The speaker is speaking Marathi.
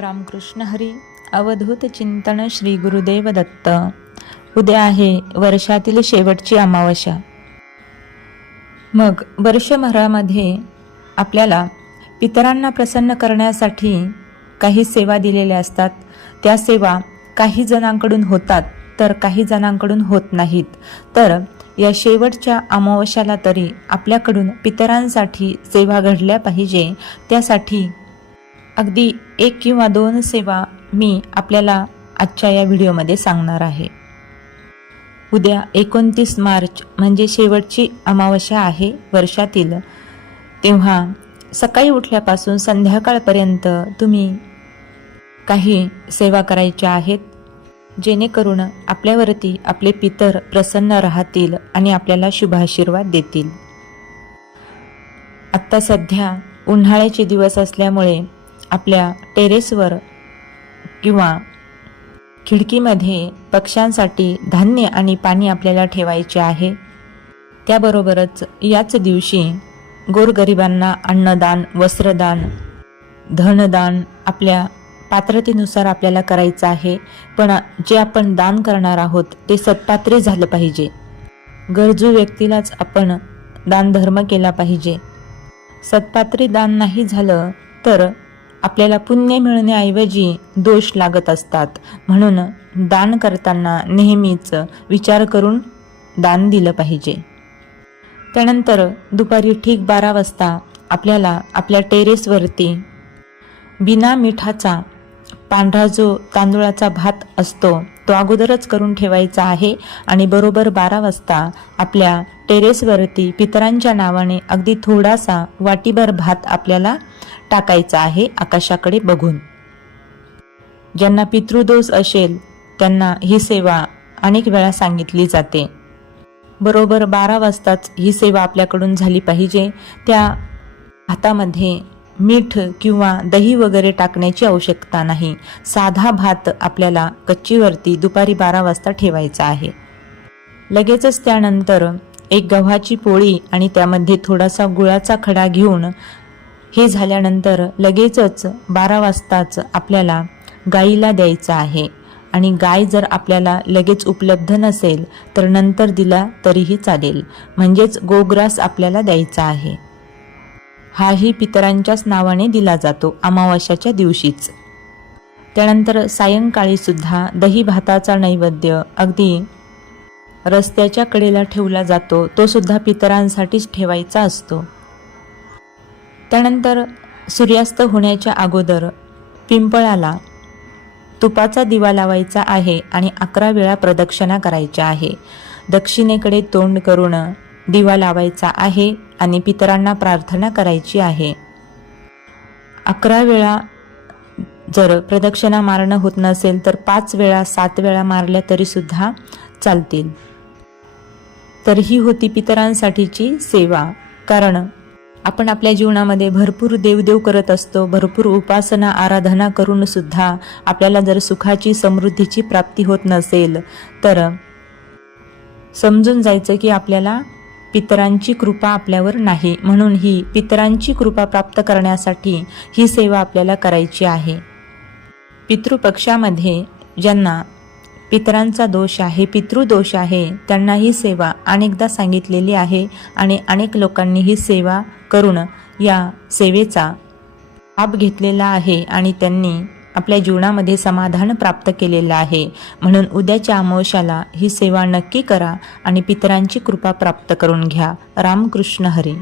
रामकृष्ण हरी. अवधूत चिंतन श्री गुरुदेव दत्त. उद्या आहे वर्षातील शेवटची अमावस्या. मग वर्षभरामध्ये आपल्याला पितरांना प्रसन्न करण्यासाठी काही सेवा दिलेल्या असतात. त्या सेवा काही जणांकडून होतात तर काही जणांकडून होत नाहीत. तर या शेवटच्या अमावस्याला तरी आपल्याकडून पितरांसाठी सेवा घडल्या पाहिजे त्यासाठी अगदी एक किंवा दोन सेवा मी आपल्याला आजच्या या व्हिडिओमध्ये सांगणार आहे. उद्या एकोणतीस मार्च म्हणजे शेवटची अमावस्या आहे वर्षातील. तेव्हा सकाळी उठल्यापासून संध्याकाळपर्यंत तुम्ही काही सेवा करायच्या आहेत जेणेकरून आपल्यावरती आपले पितर प्रसन्न राहतील आणि आपल्याला शुभाशीर्वाद देतील. आत्ता सध्या उन्हाळ्याचे दिवस असल्यामुळे आपल्या टेरेसवर किंवा खिडकीमध्ये पक्ष्यांसाठी धान्य आणि पाणी आपल्याला ठेवायचे आहे. त्याबरोबरच याच दिवशी गोरगरिबांना अन्नदान वस्त्रदान धनदान आपल्या पात्रतेनुसार आपल्याला करायचं आहे. पण जे आपण दान करणार आहोत ते सत्पात्री झालं पाहिजे. गरजू व्यक्तीलाच आपण दानधर्म केला पाहिजे. सत्पात्री दान नाही झालं तर आपल्याला पुण्य मिळण्याऐवजी दोष लागत असतात. म्हणून दान करताना नेहमीच विचार करून दान दिलं पाहिजे. त्यानंतर दुपारी ठीक बारा वाजता आपल्याला आपल्या टेरेसवरती बिना मिठाचा पांढरा जो तांदूळाचा भात असतो तो अगोदरच करून ठेवायचा आहे आणि बरोबर बारा वाजता आपल्या टेरेसवरती पितरांच्या नावाने अगदी थोडासा वाटीभर भात आपल्याला टाकायचा आहे आकाशाकडे बघून. ज्यांना पितृदोष असेल त्यांना ही सेवा अनेक वेळा सांगितली जाते. बरोबर बारा वाजताच ही सेवा आपल्याकडून झाली पाहिजे. त्या भातामध्ये मीठ किंवा दही वगैरे टाकण्याची आवश्यकता नाही. साधा भात आपल्याला कच्चीवरती दुपारी बारा वाजता ठेवायचा आहे. लगेचच त्यानंतर एक गव्हाची पोळी आणि त्यामध्ये थोडासा गुळाचा खडा घेऊन हे झाल्यानंतर लगेचच बारा वाजताच आपल्याला गाईला द्यायचं आहे. आणि गाय जर आपल्याला लगेच उपलब्ध नसेल तर नंतर दिला तरीही चालेल. म्हणजेच गोग्रास आपल्याला द्यायचा आहे. हाही पितरांच्याच नावाने दिला जातो अमावस्याच्या दिवशीच. त्यानंतर सायंकाळी सुद्धा दही भाताचा नैवेद्य अगदी रस्त्याच्या कडेला ठेवला जातो तो सुद्धा पितरांसाठीच ठेवायचा असतो. त्यानंतर सूर्यास्त होण्याच्या अगोदर पिंपळाला तुपाचा दिवा लावायचा आहे आणि अकरा वेळा प्रदक्षिणा करायच्या आहे. दक्षिणेकडे तोंड करून दिवा लावायचा आहे आणि पितरांना प्रार्थना करायची आहे. अकरा वेळा जर प्रदक्षिणा मारणं होत नसेल तर पाच वेळा सात वेळा मारल्या तरीसुद्धा चालतील. तर ही होती पितरांसाठीची सेवा. कारण आपण आपल्या जीवनामध्ये भरपूर देवदेव करत असतो भरपूर उपासना आराधना करून सुद्धा आपल्याला जर सुखाची समृद्धीची प्राप्ती होत नसेल तर समजून जायचं की आपल्याला पितरांची कृपा आपल्यावर नाही. म्हणून ही पितरांची कृपा प्राप्त करण्यासाठी ही सेवा आपल्याला करायची आहे. पितृपक्षामध्ये ज्यांना पितरांचा दोष आहे पितृदोष आहे त्यांना ही सेवा अनेकदा सांगितलेली आहे आणि अनेक लोकांनी ही सेवा करून या सेवेचा लाभ घेतलेला आहे आणि त्यांनी आपल्या जीवनामध्ये समाधान प्राप्त केलेलं आहे. म्हणून उद्याच्या अमोशाला ही सेवा नक्की करा आणि पितरांची कृपा प्राप्त करून घ्या. रामकृष्ण हरी.